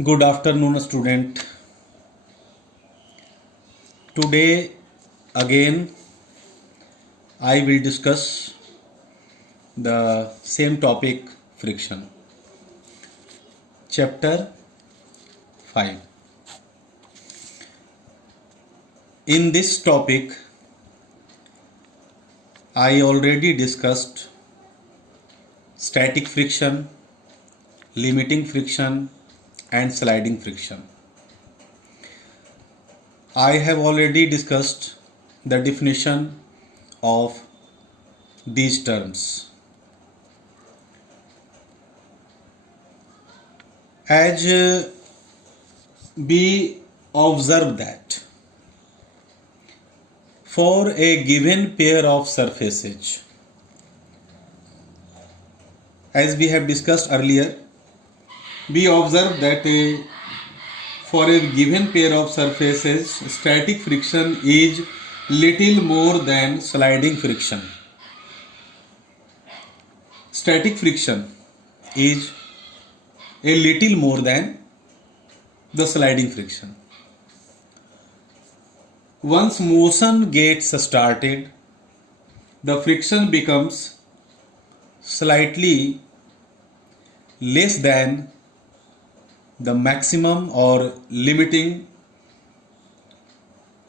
Good afternoon, student. Today, again, I will discuss the same topic friction. Chapter 5. In this topic, I already discussed static friction, limiting friction, and sliding friction. I have already discussed the definition of these terms. As we observe that for a given pair of surfaces, as we have discussed earlier, we observe that for a given pair of surfaces, static friction is little more than sliding friction. Static friction is a little more than the sliding friction. Once motion gets started, the friction becomes slightly less than the maximum or limiting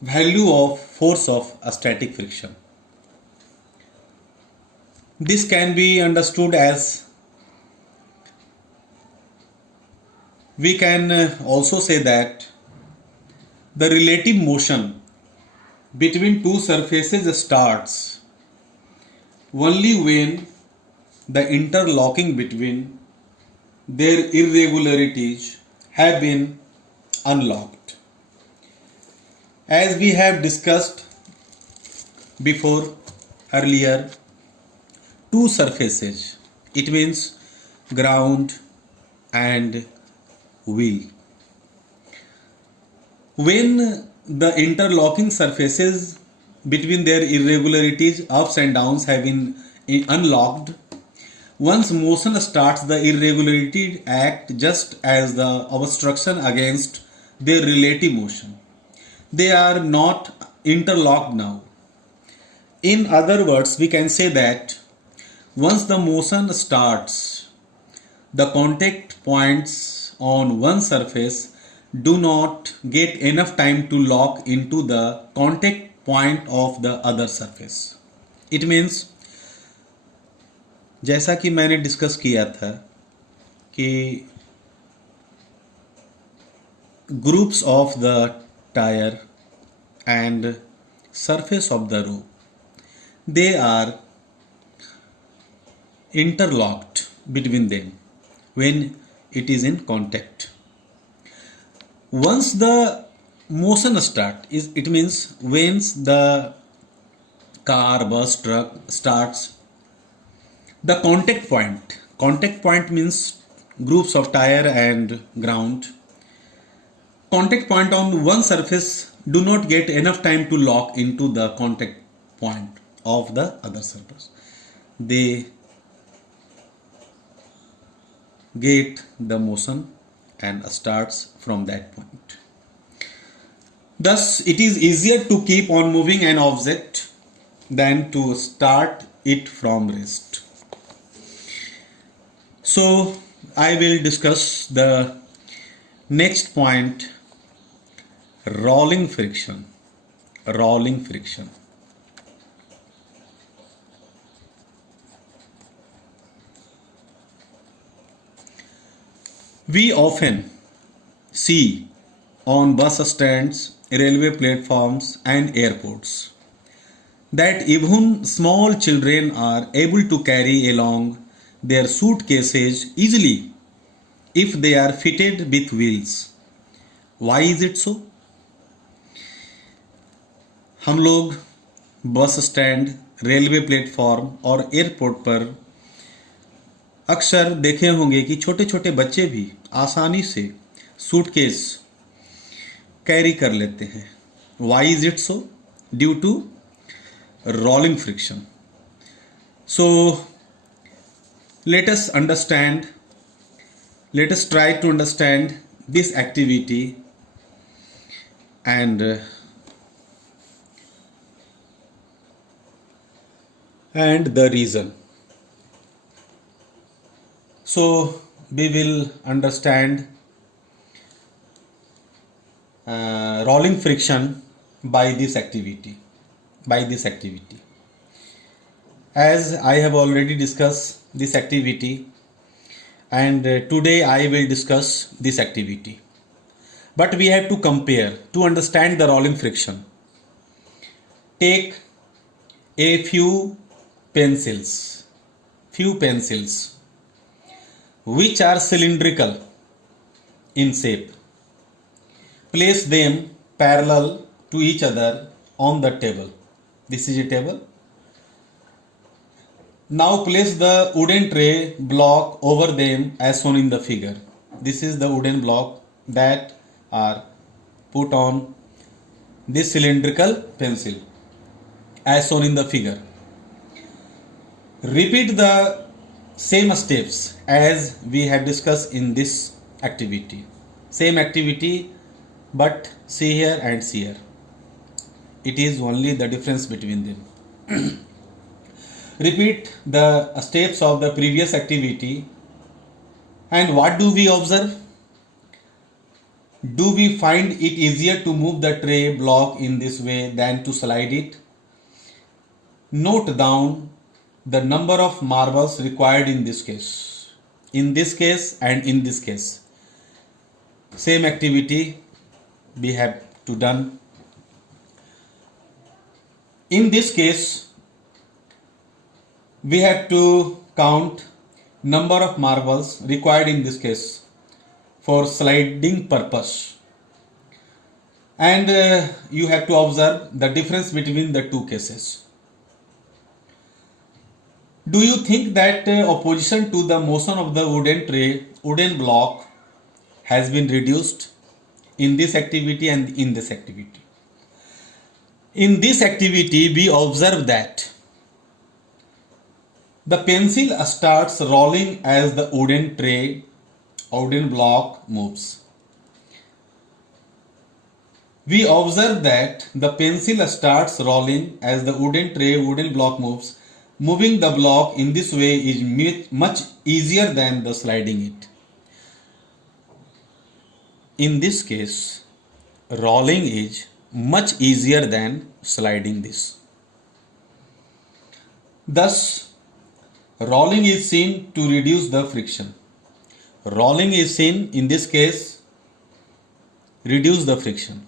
value of force of a static friction. This can be understood as, we can also say that the relative motion between two surfaces starts only when the interlocking between their irregularities have been unlocked. As we have discussed before earlier, two surfaces, it means ground and wheel. When the interlocking surfaces between their irregularities, ups and downs, have been unlocked, once motion starts, the irregularity act just as the obstruction against their relative motion. They are not interlocked now. In other words, we can say that once the motion starts, the contact points on one surface do not get enough time to lock into the contact point of the other surface. It means, जैसा कि मैंने discuss किया था कि groups of the tyre and surface of the rope, they are interlocked between them when it is in contact. Once the motion starts, it means once the car, bus, truck starts, the contact point means groups of tire and ground. Contact point on one surface do not get enough time to lock into the contact point of the other surface. They get the motion and starts from that point. Thus, it is easier to keep on moving an object than to start it from rest. So, I will discuss the next point, rolling friction. Rolling friction. We often see on bus stands, railway platforms, and airports that even small children are able to carry along their suitcases easily if they are fitted with wheels. Why is it so? हम लोग bus stand, railway platform और airport पर अक्सर देखे होंगे कि छोटे छोटे बच्चे भी आसानी से सूटकेस कैरी कर लेते हैं. Why is it so? Due to rolling friction. So, let us try to understand this activity and the reason. So we will understand rolling friction by this activity. As I have already discussed this activity, and today I will discuss this activity. But we have to compare to understand the rolling friction. Take a few pencils which are cylindrical in shape. Place them parallel to each other on the table. This is a table. Now place the wooden tray block over them as shown in the figure. This is the wooden block that are put on this cylindrical pencil as shown in the figure. Repeat the same steps as we have discussed in this activity. Same activity, but see here and see here. It is only the difference between them. Repeat the steps of the previous activity, and what do we observe? Do we find it easier to move the tray block in this way than to slide it? Note down the number of marbles required in this case. In this case and in this case. Same activity we have to done. In this case, we have to count number of marbles required in this case for sliding purpose, and you have to observe the difference between the two cases. Do you think that opposition to the motion of the wooden block has been reduced in this activity and in this activity? In this activity, we observe that the pencil starts rolling as the wooden block moves. We observe that the pencil starts rolling as the wooden block moves. Moving the block in this way is much easier than the sliding it. In this case, rolling is much easier than sliding this. Thus, rolling is seen to reduce the friction. Rolling is seen in this case reduce the friction.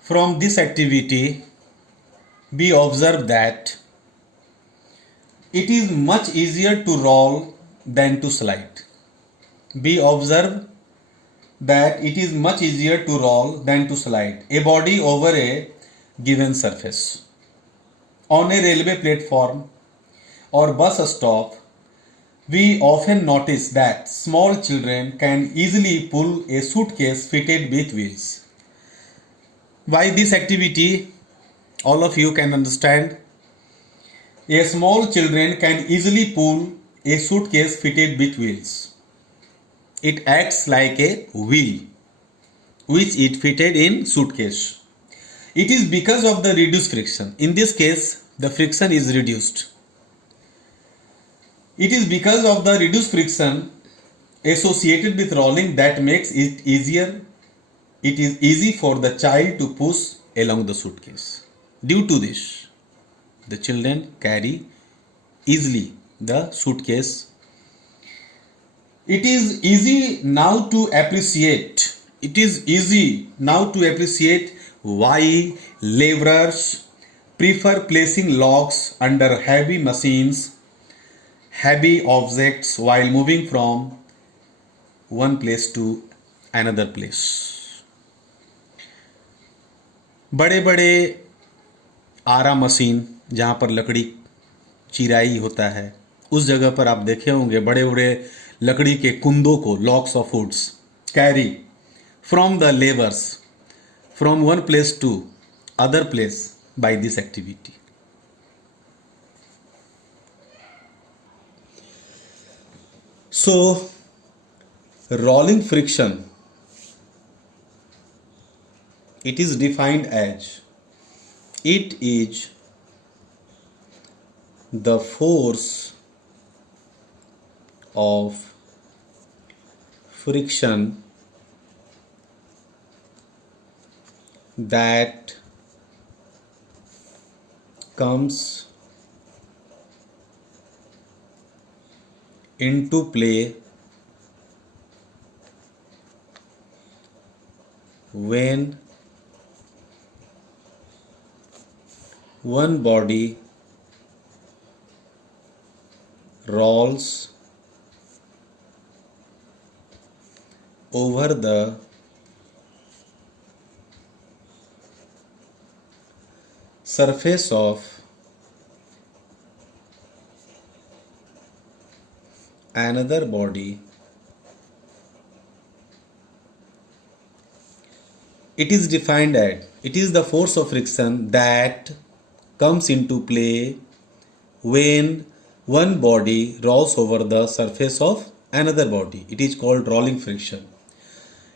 From this activity, we observe that it is much easier to roll than to slide. We observe that it is much easier to roll than to slide a body over a given surface. On a railway platform or bus stop, we often notice that small children can easily pull a suitcase fitted with wheels. By this activity, all of you can understand, a small children can easily pull a suitcase fitted with wheels. It acts like a wheel which it fitted in suitcase. It is because of the reduced friction. In this case, the friction is reduced. It is because of the reduced friction associated with rolling that makes it easier. It is easy for the child to push along the suitcase. Due to this, the children carry easily the suitcase. It is easy now to appreciate. Why laborers prefer placing logs under heavy machines, heavy objects while moving from one place to another place. बड़े बड़े आरा machine जहाँ पर लकड़ी चिराई होता है, उस जगह पर आप देखे होंगे बड़े बड़े लकड़ी के कुंदों को, logs of woods, carry from the labours from one place to other place by this activity. So, rolling friction, it is defined as it is the force of friction that comes into play when one body rolls over the surface of another body. It is defined as it is the force of friction that comes into play when one body rolls over the surface of another body. It is called rolling friction.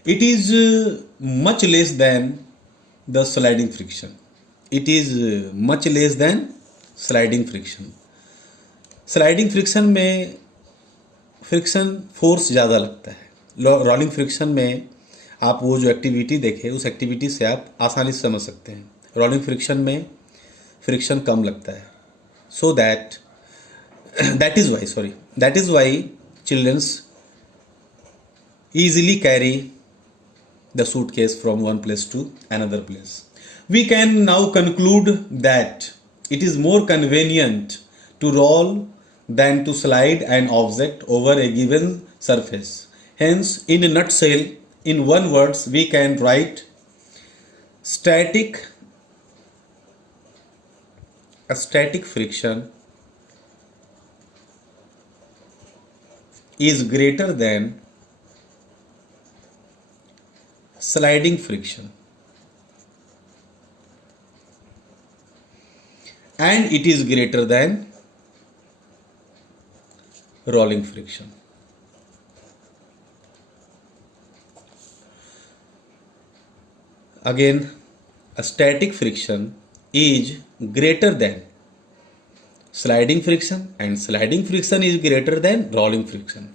It is much less than the sliding friction. It is much less than sliding friction. Sliding friction में friction force ज़्यादा लगता है. Rolling friction में आप वो जो activity देखें उस एक्टिविटी से आप आसानी से समझ सकते हैं. रोलिंग फ्रिक्शन में फ्रिक्शन कम लगता है. सो that is why childrens easily carry the suitcase from one place to another place. We can now conclude that it is more convenient to roll than to slide an object over a given surface. Hence, in a nutshell, in one word, we can write a static friction is greater than sliding friction, and it is greater than rolling friction. Again, a static friction is greater than sliding friction and sliding friction is greater than rolling friction.